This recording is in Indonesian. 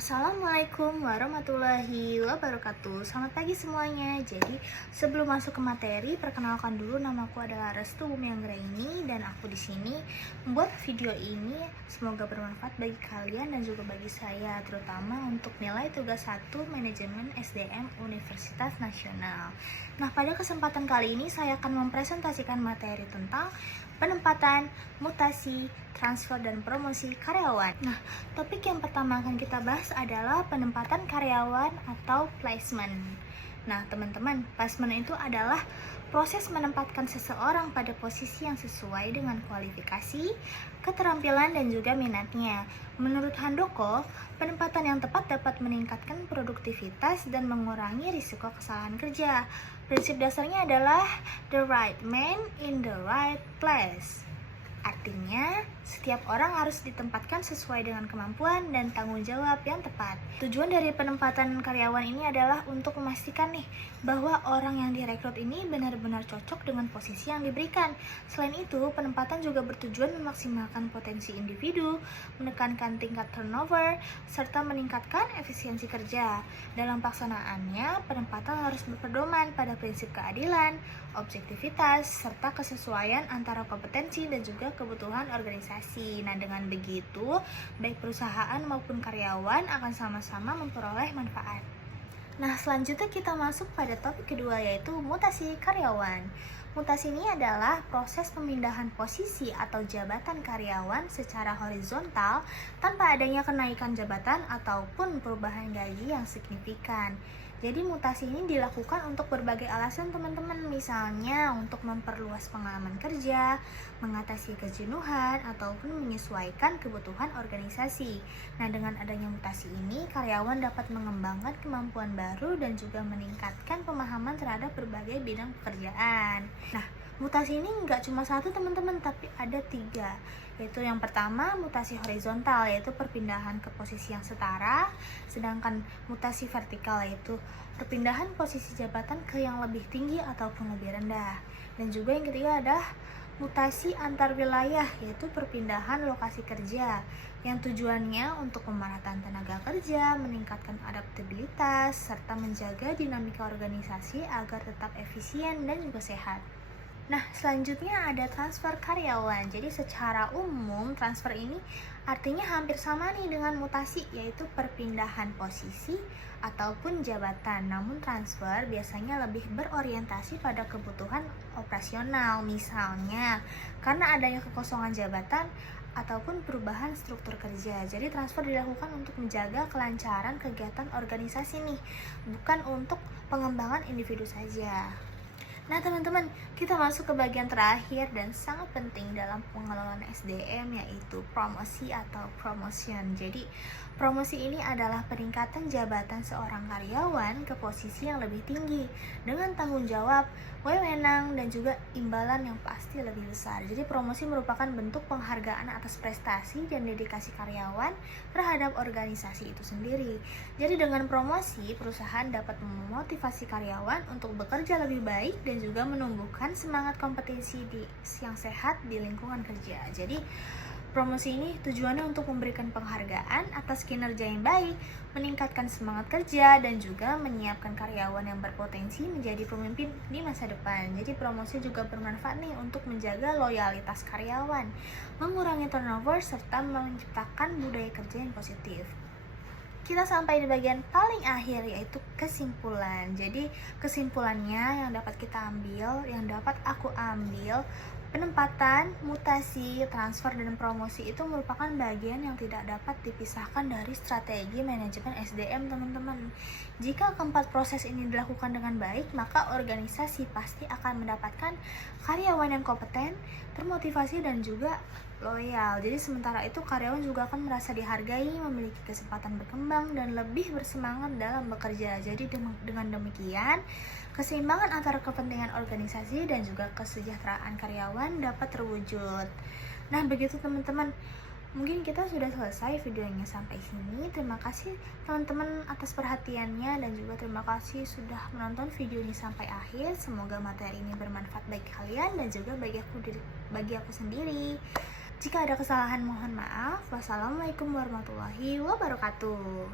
Assalamualaikum warahmatullahi wabarakatuh. Selamat pagi semuanya. Jadi sebelum masuk ke materi, perkenalkan dulu, namaku adalah Restu Bumi Anggraini dan aku di sini membuat video ini semoga bermanfaat bagi kalian dan juga bagi saya, terutama untuk nilai tugas 1 Manajemen SDM Universitas Nasional. Nah, pada kesempatan kali ini saya akan mempresentasikan materi tentang penempatan, mutasi, transfer, dan promosi karyawan. Nah, topik yang pertama akan kita bahas adalah penempatan karyawan atau placement. Nah, teman-teman, placement itu adalah proses menempatkan seseorang pada posisi yang sesuai dengan kualifikasi, keterampilan, dan juga minatnya. Menurut Handoko, penempatan yang tepat dapat meningkatkan produktivitas dan mengurangi risiko kesalahan kerja. Prinsip dasarnya adalah the right man in the right place. Artinya, setiap orang harus ditempatkan sesuai dengan kemampuan dan tanggung jawab yang tepat. Tujuan dari penempatan karyawan ini adalah untuk memastikan bahwa orang yang direkrut ini benar-benar cocok dengan posisi yang diberikan. Selain itu, penempatan juga bertujuan memaksimalkan potensi individu, menekankan tingkat turnover, serta meningkatkan efisiensi kerja. Dalam pelaksanaannya, penempatan harus berpedoman pada prinsip keadilan, objektivitas, serta kesesuaian antara kompetensi dan juga kebutuhan organisasi. Nah, dengan begitu, baik perusahaan maupun karyawan akan sama-sama memperoleh manfaat. Nah, selanjutnya kita masuk pada topik kedua, yaitu mutasi karyawan. Mutasi ini adalah proses pemindahan posisi atau jabatan karyawan secara horizontal tanpa adanya kenaikan jabatan ataupun perubahan gaji yang signifikan. Jadi mutasi ini dilakukan untuk berbagai alasan, teman-teman, misalnya untuk memperluas pengalaman kerja, mengatasi kejenuhan, ataupun menyesuaikan kebutuhan organisasi. Nah, dengan adanya mutasi ini, karyawan dapat mengembangkan kemampuan baru dan juga meningkatkan pemahaman terhadap berbagai bidang pekerjaan. Nah, mutasi ini nggak cuma satu, teman-teman, tapi ada 3. Yaitu yang pertama, mutasi horizontal, yaitu perpindahan ke posisi yang setara. Sedangkan mutasi vertikal, yaitu perpindahan posisi jabatan ke yang lebih tinggi ataupun lebih rendah. Dan juga yang ketiga adalah mutasi antar wilayah, yaitu perpindahan lokasi kerja, yang tujuannya untuk pemerataan tenaga kerja, meningkatkan adaptabilitas, serta menjaga dinamika organisasi agar tetap efisien dan juga sehat. Nah, selanjutnya ada transfer karyawan. Jadi secara umum transfer ini artinya hampir sama dengan mutasi, yaitu perpindahan posisi ataupun jabatan. Namun transfer biasanya lebih berorientasi pada kebutuhan operasional, misalnya karena adanya kekosongan jabatan ataupun perubahan struktur kerja. Jadi transfer dilakukan untuk menjaga kelancaran kegiatan organisasi bukan untuk pengembangan individu saja. Nah, teman-teman, kita masuk ke bagian terakhir dan sangat penting dalam pengelolaan SDM, yaitu promosi atau promotion. Jadi, promosi ini adalah peningkatan jabatan seorang karyawan ke posisi yang lebih tinggi dengan tanggung jawab, wewenang, dan juga imbalan yang pasti lebih besar. Jadi, promosi merupakan bentuk penghargaan atas prestasi dan dedikasi karyawan terhadap organisasi itu sendiri. Jadi, dengan promosi, perusahaan dapat memotivasi karyawan untuk bekerja lebih baik dan juga menumbuhkan semangat kompetisi yang sehat di lingkungan kerja. Jadi promosi ini tujuannya untuk memberikan penghargaan atas kinerja yang baik, meningkatkan semangat kerja, dan juga menyiapkan karyawan yang berpotensi menjadi pemimpin di masa depan. Jadi promosi juga bermanfaat untuk menjaga loyalitas karyawan, mengurangi turnover, serta menciptakan budaya kerja yang positif. Kita sampai di bagian paling akhir, yaitu kesimpulan. Jadi kesimpulannya yang dapat aku ambil, penempatan, mutasi, transfer, dan promosi itu merupakan bagian yang tidak dapat dipisahkan dari strategi manajemen SDM, teman-teman. Jika keempat proses ini dilakukan dengan baik, maka organisasi pasti akan mendapatkan karyawan yang kompeten, termotivasi, dan juga loyal. Jadi sementara itu karyawan juga akan merasa dihargai, memiliki kesempatan berkembang, dan lebih bersemangat dalam bekerja. Jadi dengan demikian, keseimbangan antara kepentingan organisasi dan juga kesejahteraan karyawan dapat terwujud. Nah, begitu teman-teman. Mungkin kita sudah selesai videonya sampai sini. Terima kasih teman-teman atas perhatiannya dan juga terima kasih sudah menonton video ini sampai akhir. Semoga materi ini bermanfaat bagi kalian dan juga bagi aku sendiri. Jika ada kesalahan mohon maaf. Wassalamualaikum warahmatullahi wabarakatuh.